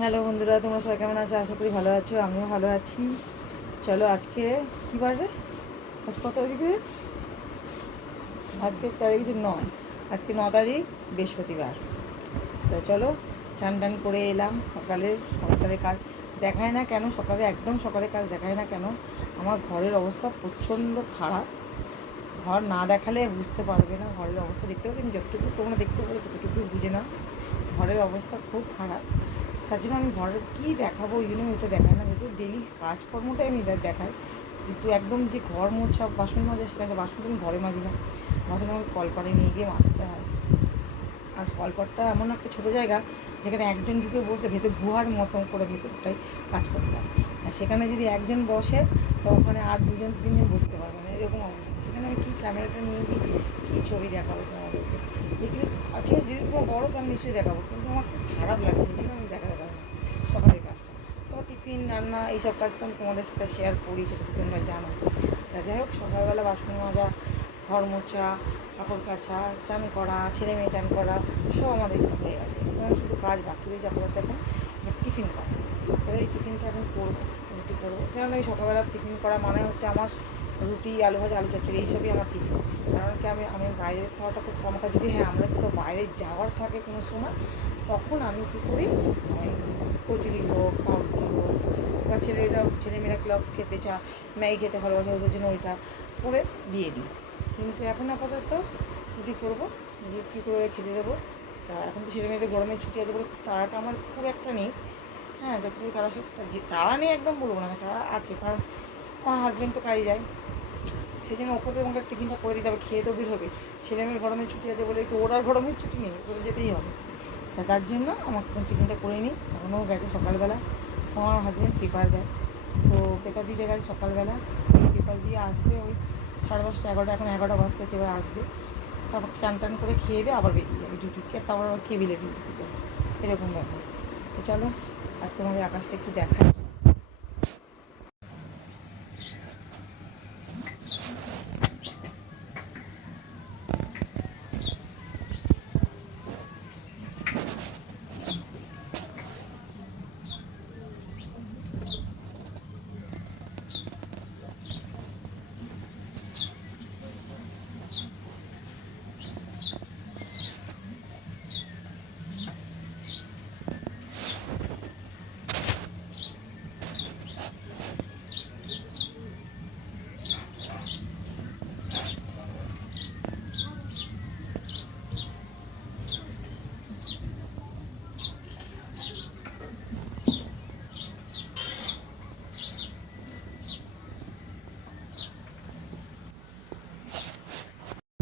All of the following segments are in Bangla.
হ্যালো বন্ধুরা, তোমরা সবাই কেমন আছো? আশা করি ভালো আছো, আমিও ভালো আছি। চলো আজকে কী বার রে? আজ কত তারিখে? আজকে তারিখ 9, আজকে 9 তারিখ বৃহস্পতিবার। তো চলো চান টান করে এলাম। সকালের সংসারের কাজ দেখায় না কেন, একদম সকালে কাজ দেখায় না কেন? আমার ঘরের অবস্থা প্রচণ্ড খারাপ। ঘর না দেখালে বুঝতে পারবে না ঘরের অবস্থা। দেখতে পাবে, তুমি যতটুকু তোমরা দেখতে পাবে ততটুকু বুঝে নাও। ঘরের অবস্থা খুব খারাপ। তার জন্য আমি ঘরের কী দেখাবো ওইটা দেখায় না, যেহেতু ডেলি কাজকর্মটাই আমি দেখাই। কিন্তু একদম যে ঘর মোছা বাসন মাজা সেটা বাসন তুমি ঘরে মাজি না, বাসন আমাকে কলপারে নিয়ে গিয়ে মাজতে হয়। আর কলপারটা এমন একটা ছোটো জায়গা যেখানে একজন ঢুকে বসে ভেতর গুহার মতন করে ভেতরটাই কাজ করতে হয়। আর সেখানে যদি একজন বসে তো ওখানে আর দুজন তিনজন বসতে পারবে না, এরকম অবস্থা। সেখানে আমি কী ক্যামেরাটা নিয়ে গিয়ে কী ছবি দেখাবো তোমাদেরকে? দেখলে ঠিক আছে, যদি তোমার বড়ো তো আমি নিশ্চয়ই দেখাবো, কিন্তু আমার খুব খারাপ লাগছে, এই জন্য আমি দেখাতে পারবো না সকালের কাজটা। তো টিফিন রান্না এইসব কাজ তো আমি তোমাদের সাথে শেয়ার করি, সেটা তো তোমরা জানো। তা যাই হোক, সকালবেলা বাসন মাজা, ঘর মোছা, কাপড় কাচা, চান করা, ছেলে মেয়ে চান করা সব আমাদের হয়ে গেছে। এখন শুধু কাজ বাকি রয়েছে আপাতত এখন টিফিন করা। এবার এই টিফিনটা এখন করবো, রুটি করবো। কারণ এই সকালবেলা টিফিন করা মানে হচ্ছে আমার রুটি, আলু ভাজা, আলু চচ্চড়ি এইসবই আমার টিফিন। কারণ কি আমি বাইরের খাওয়াটা খুব কম খাই। যদি আমরা তো বাইরে যাওয়ার থাকে কোনো সময়, তখন আমি কী করি, কচুরি হোক, পাউরুটি হোক, বা ছেলেমেয়েরা ক্লক্স খেতে ম্যাগি খেতে ভালোবাসে, ওদের জন্য ওইটা করে দিয়ে দিই। কিন্তু এখন আপাতত রুটি করবো, রুটি করে খেতে দেবো। তা এখন তো ছেলেমেয়েদের গরমের ছুটি আছে বলে তাড়াটা আমার খুব একটা নেই। হ্যাঁ, যতটুকু তারা যে তাড়া নেই একদম বলবো না, তারা আছে। কারণ আমার হাজব্যান্ড তো কাজে যায়, সেই জন্য ওকে তো আমাকে টিফিনটা করে দিতে হবে, খেয়ে তো বের হবে। ছেলেমেয়ের গরমের ছুটি আছে বলে তো ওর আর গরমের ছুটি নেই, ওদের যেতেই হবে। তার জন্য আমাকে টিফিনটা করে নিই। এখনও গেছে সকালবেলা, আমার হাজব্যান্ড পেপার দেয়, তো পেপার দিতে গেছে সকালবেলা। এই পেপার দিয়ে আসবে ওই 10:30 11টা, এখন 11টা বাজতেছে, এবার আসবে। তারপর চান টান করে খেয়ে দিয়ে আবার বেরিয়ে যাবে ডিউটিকে, তারপর আবার কেবিলে ডিউটিতে যাবে, এরকম ব্যাপার। তো চলো আজ তোমাদের আকাশটা একটু দেখাই।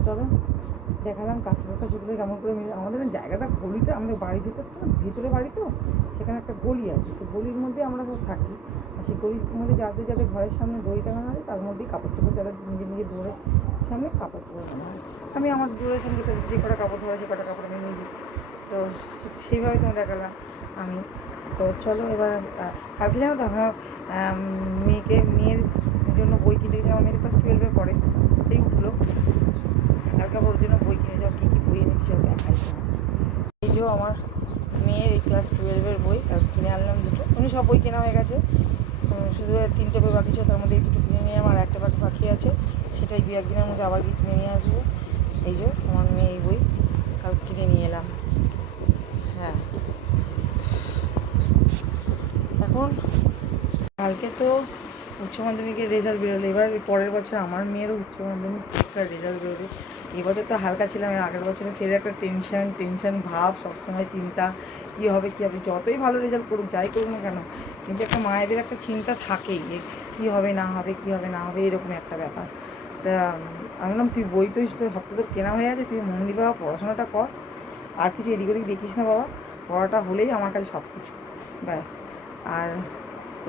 চলো দেখালাম কাঁচা সেগুলো কেমন করে মিলে। আমাদের জায়গাটা গলিতে, আমাদের বাড়ি ভিতরে বাড়ি তো, সেখানে একটা গলি আছে, সেই গলির মধ্যে আমরা সব থাকি। আর সেই গলির মধ্যে যাদের ঘরের সামনে দড়ি টাঙানো হয় তার মধ্যেই কাপড় চোপড়, যারা নিজের দৌড়ের সামনে কাপড় চোপড় বানা হয়। আমি আমার দৌড়ের সামনে যে কটা কাপড় ধরে সে কটা কাপড় আমি নিয়ে দিই। তো সেইভাবে তোমার দেখালাম আমি। তো চলো এবার কালকে জানো তো আমার মেয়ের জন্য বই কিনতে গেছি। আমার মেয়ের ক্লাস 12-এ পড়ে, সেই উঠলো। কালকে ওর জন্য বই কিনে যাও, কী কী বই এনেছি সব দেখাই। এই যে আমার মেয়ের এই ক্লাস 12-এর বই কিনে আনলাম দুটো। উনি সব বই কেনা হয়ে গেছে, শুধু 3টে বই বাকি ছিল, তার মধ্যে এই দুটো কিনে নিয়ে আমার একটা বাকি আছে, সেটাই 2-1 দিনের মধ্যে আবার কিনে নিয়ে আসবো। এই যে আমার মেয়ে এই বই কালকে কিনে নিয়ে এলাম। হ্যাঁ, এখন কালকে তো উচ্চ মাধ্যমিকের রেজাল্ট বেরোলো। এবার পরের বছর আমার মেয়েরও উচ্চ মাধ্যমিক পরীক্ষার রেজাল্ট বেরোবে। এই বছর তো হালকা ছিলাম, আগের বছরে ফের একটা টেনশন ভাব, সবসময় চিন্তা, কী হবে যতই ভালো রেজাল্ট করুক, যাই করুক না কেন, কিন্তু একটা মায়েদের একটা চিন্তা থাকেই যে কী হবে না হবে এরকম একটা ব্যাপার। তা আমি বললাম, তুই বই তো সপ্তাহ তোর কেনা হয়ে আছে, তুই মন দিয়ে বাবা পড়াশোনাটা কর, আর কিছু এদিক ওদিক দেখিস না বাবা, পড়াটা হলেই আমার কাছে সব কিছু, ব্যাস। আর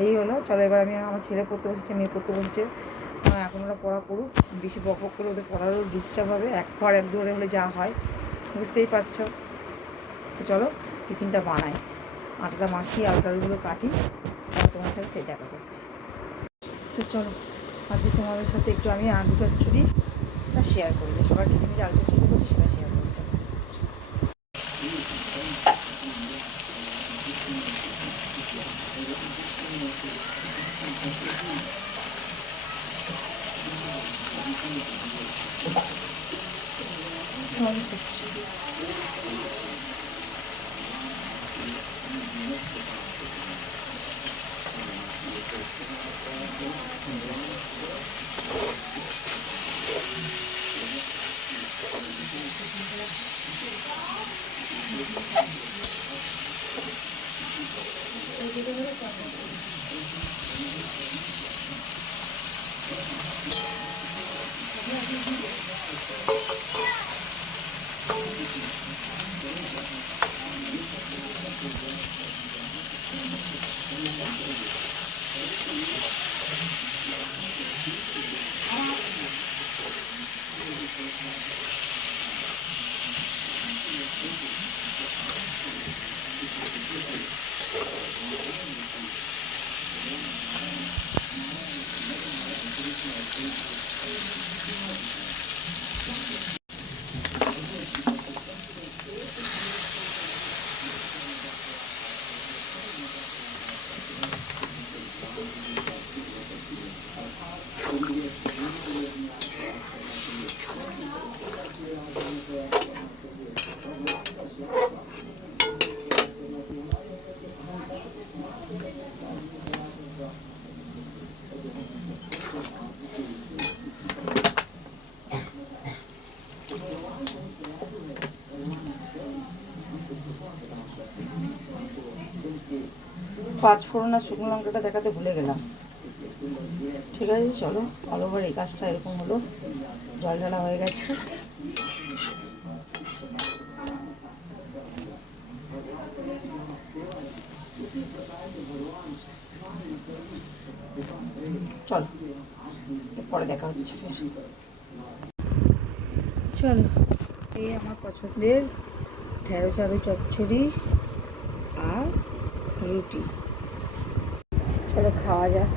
এই হলো। চলো এবার আমি, আমার ছেলে পড়তে বসেছে, মেয়ে পড়তে বসেছে। এখন ওরা পড়া করুক, বেশি বক করে ওদের পড়ারও ডিস্টার্ব হবে। এক ঘর এক দুয়ারে হলে যা হয় বুঝতেই পারছো। তো চলো টিফিনটা বানাই, আটাটা মাখি, আলুগুলো কাটি, তারপর তোমার সাথে ফের দেখা করছি। তো চলো আজকে তোমাদের সাথে একটু আমি আলু চচ্চড়িটা শেয়ার করি, সবার টিফিনে যে আলু চচ্চড়ি করছি সেটা শেয়ার করি। পাঁচ ফোড়ন আর শুকনো লঙ্কাটা দেখাতে ভুলে গেলাম। ঠিক আছে, চলো অল ওভার এই কাজটা এরকম হলো। জল ঢালা হয়ে গেছে। চলো পরে দেখা হচ্ছে ফের। চলো, এই আমার পছন্দের ঢেঁড়স আলু চচ্চড়ি আর রুটি। চলো খাওয়া যাক।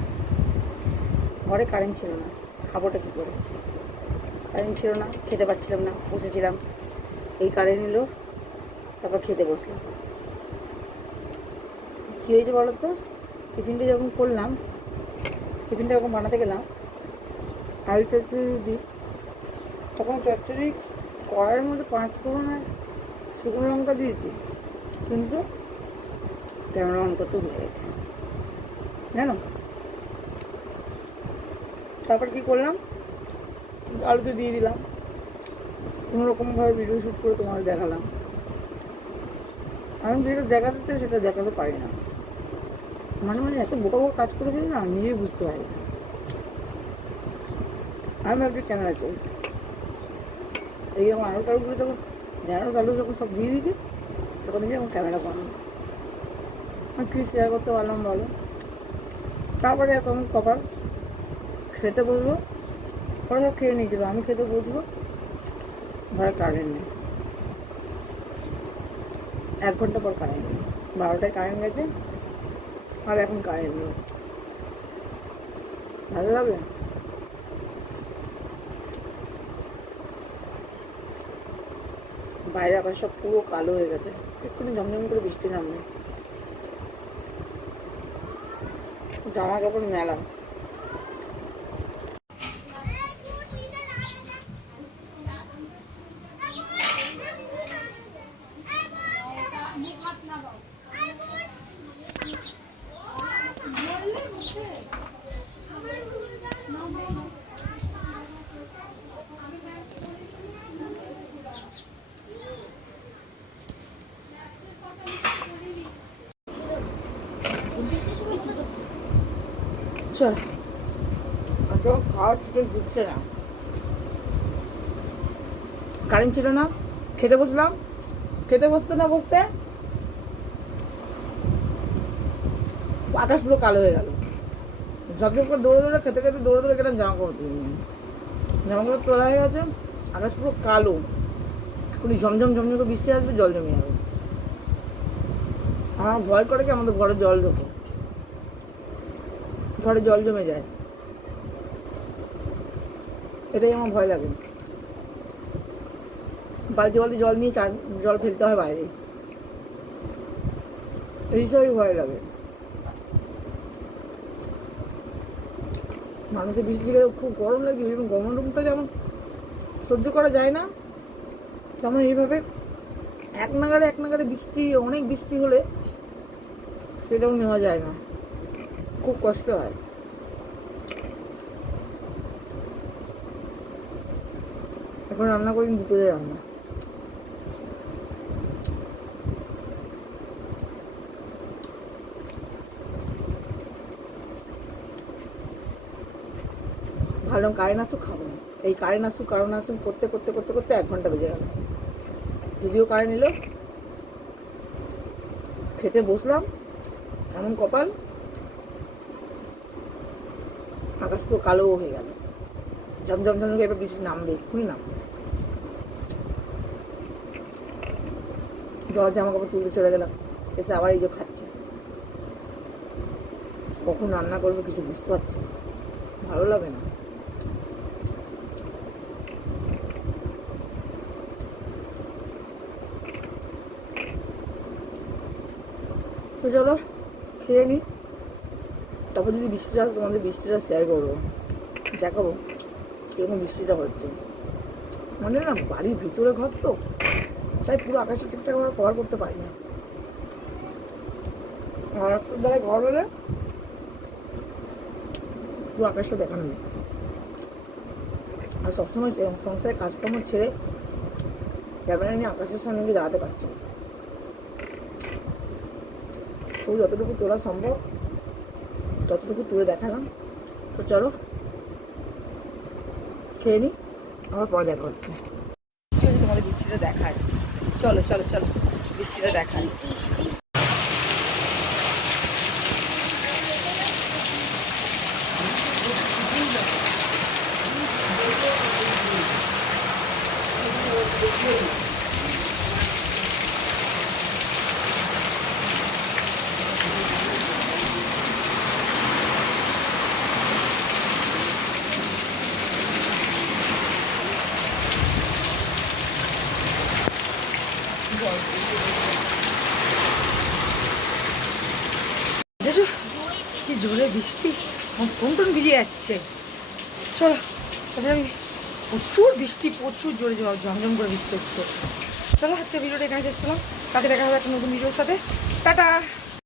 ঘরে কারেন্ট ছিল না, খাবোটা কী করে? কারেন্ট ছিল না, খেতে পারছিলাম না, বসেছিলাম। এই কারেন্ট এলো, তারপর খেতে বসলাম। কী হয়েছে বলো তো? টিফিনটা যখন করলাম, টিফিনটা যখন বানাতে গেলাম, আলু চচ্চড়ি রুটি, তখন চচ্চড়ি কড়াইয়ের মধ্যে 5 ফোড়ন আর শুকনো লঙ্কা দিয়েছি, কিন্তু ক্যামেরা অন করতে ভুলে গেছে জানো। তারপর কী করলাম, আলুতে দিয়ে দিলাম, কোনোরকমভাবে ভিডিও শ্যুট করে তোমাদের দেখালাম। আমি যেটা দেখাতে চাই সেটা দেখাতে পারি না, মানে এত বোকা বোকা কাজ করে ফেলি না, নিজেই বুঝতে পারি না। আমি ভাবছি ক্যামেরা চলছে, এই যখন আলু টালুগুলো যখন ঢেঁড়স আলু যখন সব দিয়ে দিয়েছি, তখন দেখি আমার ক্যামেরা বানানো। আমি কী শেয়ার করতে পারলাম বলো। তারপরে এখন কপাল খেতে বসবো, ওরা সব খেয়ে নিয়ে যাবো, আমি খেতে বসবো, ঘরে কারেন্ট নেই। 1 ঘন্টা পর কারেন্ট নেই, 12টায় কারেন্ট গেছে, আর এখন কারেন্ট নেই। ভালো লাগে? বাইরে আকাশ সব পুরো কালো হয়ে গেছে, এক্ষুনি ঝমঝম করে বৃষ্টি নামবে। জামা কাপড় মেলাম। চল, খাওয়ার থেকে ঢুকছে না, কারেন্ট ছিল না, খেতে বসলাম, খেতে বসতে না বসতে আকাশ পুরো কালো হয়ে গেল। ঝপঝপ করে দৌড়ে দৌড়ে খেতে খেতে দৌড়ে দৌড়ে গেলাম জামা কাপড় তুলে নিয়ে। জামা কাপড় তোলা হয়ে গেছে, আকাশ পুরো কালো, এখনই ঝমঝম ঝমঝম করে বৃষ্টি আসবে, জল জমে যাবে। আমার ভয় করে কি আমাদের ঘরে জল ঢোকে, ঘরে জল জমে যায়, এটাই আমার ভয় লাগে। বালতি বালতি জল নিয়ে জল ফেলতে হয় বাইরে, এই হিসাবেই ভয় লাগে। মানুষের বৃষ্টি গেলে খুব গরম লাগে, এবং গরম রুমটা যেমন সহ্য করা যায় না, তেমন এইভাবে এক নাগারে বৃষ্টি, অনেক বৃষ্টি হলে সেটাও নেওয়া যায় না, খুব কষ্ট হয়। এখন রান্না করি দুপুরে রান্না। ভাবলাম কারেন্ট আসুক খাবো না, এই কারেন্ট আসুক করতে করতে করতে করতে 1 ঘন্টা বেজে গেল। যদিও কারেন্ট এলো, খেতে বসলাম, এমন কপাল আকাশ পুরো কালো হয়ে গেল, ঝমঝম ঝমঝম, এবার বৃষ্টি নামবে, এক্ষুনি নামবে। জ্বর জামা কাপড় তুলতে চলে গেলাম, এসে আবার এই যে খাচ্ছে। কখন রান্না করবো কিছু বুঝতে পারছি না, ভালো লাগে না। তো চলো খেয়ে নিই, তারপর যদি বৃষ্টিটা আসে তোমাদের বৃষ্টিটা শেয়ার করবো, দেখাবো কেমন বৃষ্টিটা হচ্ছে। মানে না বাড়ির ভিতরে ঘর তো, তাই পুরো আকাশটা ঠিকঠাক আমরা কভার করতে পারি না। রাস্তার দ্বারা ঘর হলে পুরো আকাশটা দেখানো নেই। আর সবসময় সংসারে কাজকর্ম ছেড়ে ক্যামেরা নিয়ে আকাশের সামনে গিয়ে দাঁড়াতে পারছি না। তো যতটুকু তোলা সম্ভব ততটুকু তুলে দেখালাম। তো চলো খেয়ে নিই, আমার পরে দেখা হচ্ছে। তোমাদের বৃষ্টিটা দেখায়, চলো চলো চলো বৃষ্টিটা দেখায়। দেখো কি জোরে বৃষ্টি, টুনটুন ভিজে যাচ্ছে। চলো তারপরে প্রচুর বৃষ্টি, প্রচুর জোরে ঝমঝম করে বৃষ্টি হচ্ছে। চলো আজকে ভিডিওটা এখানে শেষ করলাম, কালকে দেখা হবে একটা নতুন ভিডিওর সাথে। টাটা।